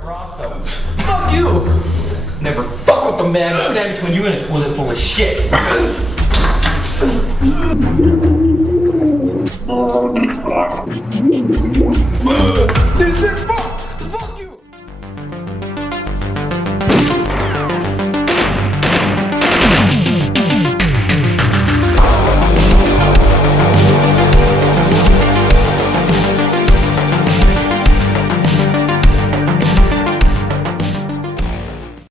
Brasso. Fuck you! Never fuck with the man that's standing between you and a toilet full of shit. This is fuck you!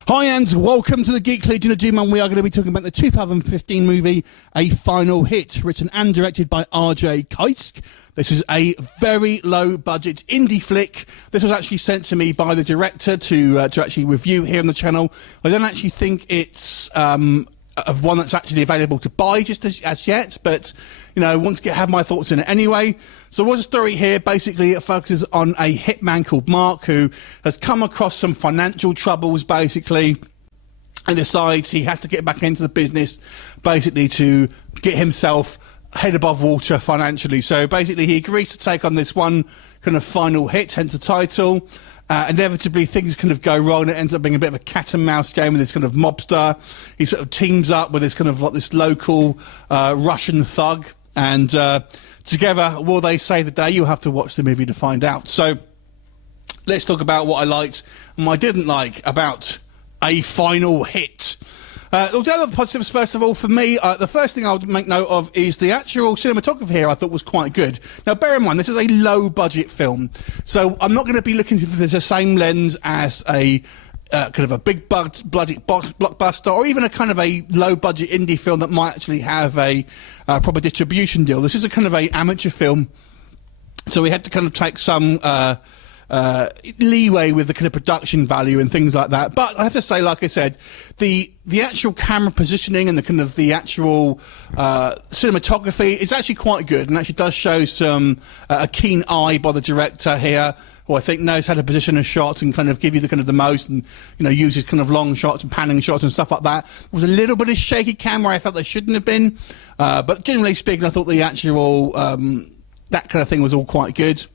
Hi and welcome to the Geek Legion of Doom, and we are going to be talking about the 2015 movie A Final Hit, written and directed by R.J. Keisk. This is a very low-budget indie flick. This was actually sent to me by the director to actually review here on the channel. I don't actually think it's of one that's actually available to buy just as yet, but you know, I want to have my thoughts in it anyway. So what's the story here? Basically, it focuses on a hitman called Mark who has come across some financial troubles, basically, and decides he has to get back into the business, basically, to get himself head above water financially. So basically, he agrees to take on this one kind of final hit, hence the title. Inevitably, things kind of go wrong, and it ends up being a bit of a cat and mouse game with this kind of mobster. He sort of teams up with this kind of like this local Russian thug, and together, will they save the day? You'll have to watch the movie to find out. So let's talk about what I liked and what I didn't like about A Final Hit. The other positives, first of all, for me, the first thing I would make note of is the actual cinematography here I thought was quite good. Now, bear in mind, this is a low-budget film, so I'm not going to be looking through the same lens as a kind of a big budget blockbuster, or even a kind of a low-budget indie film that might actually have a proper distribution deal. This is a kind of a amateur film, so we had to kind of take some leeway with the kind of production value and things like that. But I have to say, like I said, the actual camera positioning and the kind of the actual cinematography is actually quite good, and actually does show some a keen eye by the director here, who I think knows how to position a shot and kind of give you the kind of the most, and you know, uses kind of long shots and panning shots and stuff like that. There was a little bit of shaky camera I felt there shouldn't have been, but generally speaking, I thought the actual that kind of thing was all quite good.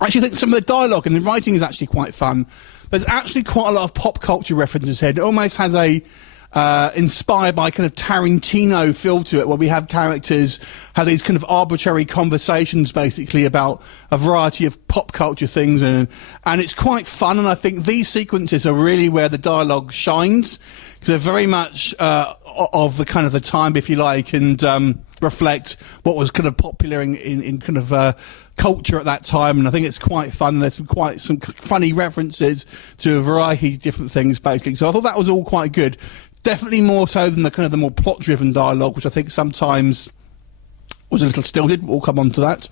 I actually think some of the dialogue and the writing is actually quite fun. There's actually quite a lot of pop culture references here. It almost has a inspired by kind of Tarantino feel to it, where we have characters have these kind of arbitrary conversations basically about a variety of pop culture things, and it's quite fun. And I think these sequences are really where the dialogue shines, because they're very much of the kind of the time, if you like, and reflect what was kind of popular in kind of culture at that time. And I think it's quite fun. There's some funny references to a variety of different things basically. So I thought that was all quite good. Definitely more so than the kind of the more plot-driven dialogue, which I think sometimes was a little stilted. We'll come on to that.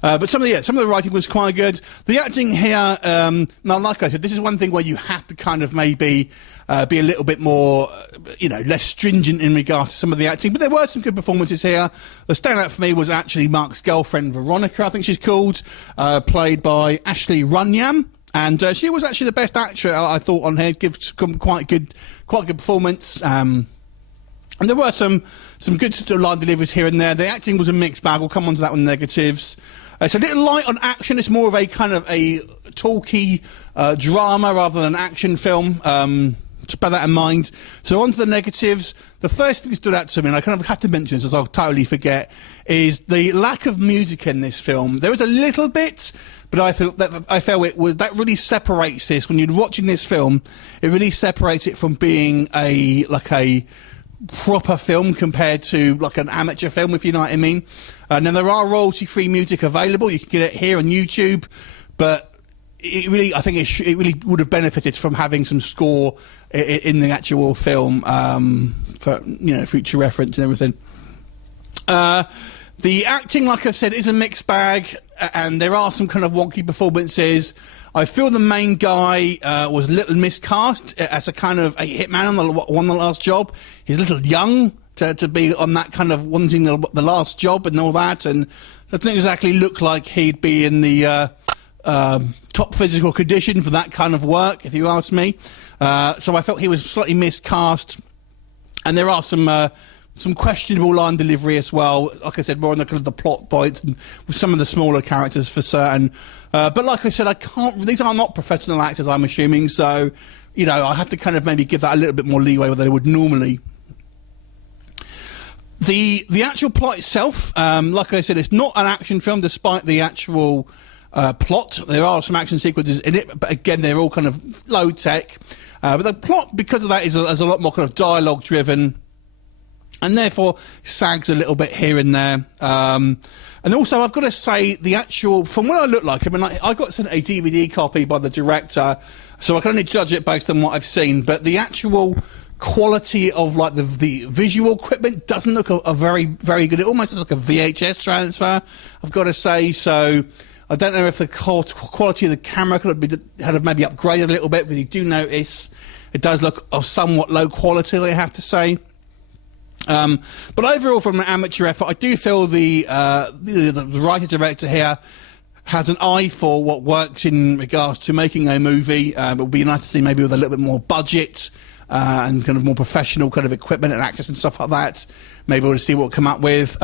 But some of the writing was quite good. The acting here, now like I said, this is one thing where you have to kind of maybe be a little bit more, you know, less stringent in regards to some of the acting. But there were some good performances here. The standout for me was actually Mark's girlfriend, Veronica, I think she's called, played by Ashley Runyam. And she was actually the best actor, I thought, on here. Gives quite good performance. And there were some good sort of line deliveries here and there. The acting was a mixed bag. We'll come on to that with negatives. It's a little light on action. It's more of a kind of a talky drama rather than an action film. To bear that in mind. So on to the negatives. The first thing that stood out to me, and I kind of have to mention this as I'll totally forget, is the lack of music in this film. There was a little bit, but I felt that really separates this. When you're watching this film, it really separates it from being a proper film compared to like an amateur film, if you know what I mean. And then there are royalty-free music available. You can get it here on YouTube, but I think it really would have benefited from having some score in the actual film, for, you know, future reference and everything. The acting, like I said, is a mixed bag, and there are some kind of wonky performances. I feel the main guy was a little miscast as a kind of a hitman on the last job. He's a little young to be on that kind of wanting the last job and all that, and doesn't exactly look like he'd be in the top physical condition for that kind of work, if you ask me. So I felt he was slightly miscast, and there are some some questionable line delivery as well. Like I said, more on the kind of the plot points and with some of the smaller characters for certain. But like I said, I can't. These are not professional actors, I'm assuming. So, you know, I have to kind of maybe give that a little bit more leeway than they would normally. The actual plot itself, like I said, it's not an action film, despite the actual plot. There are some action sequences in it, but again, they're all kind of low tech. But the plot, because of that, is a lot more kind of dialogue driven, and therefore sags a little bit here and there. And also, I've got to say, the actual, from what I look like, I mean, I got sent a DVD copy by the director, so I can only judge it based on what I've seen. But the actual quality of like the visual equipment doesn't look a very, very good. It almost looks like a VHS transfer, I've got to say. So I don't know if the quality of the camera could have maybe upgraded a little bit, because you do notice it does look of somewhat low quality, I have to say. But overall, from an amateur effort, I do feel the writer-director here has an eye for what works in regards to making a movie. It would be nice to see maybe with a little bit more budget and kind of more professional kind of equipment and actors and stuff like that. Maybe we'll see what we'll come up with.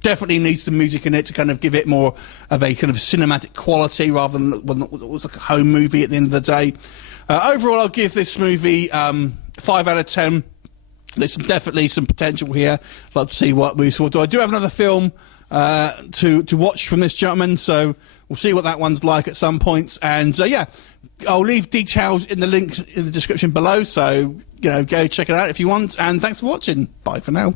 Definitely needs some music in it to kind of give it more of a kind of cinematic quality rather than when it was like a home movie at the end of the day. Overall, I'll give this movie 5 out of 10. There's definitely some potential here. I'd love to see what movies will do. I do have another film to watch from this gentleman, so we'll see what that one's like at some point. And yeah, I'll leave details in the link in the description below, so you know, go check it out if you want. And thanks for watching. Bye for now.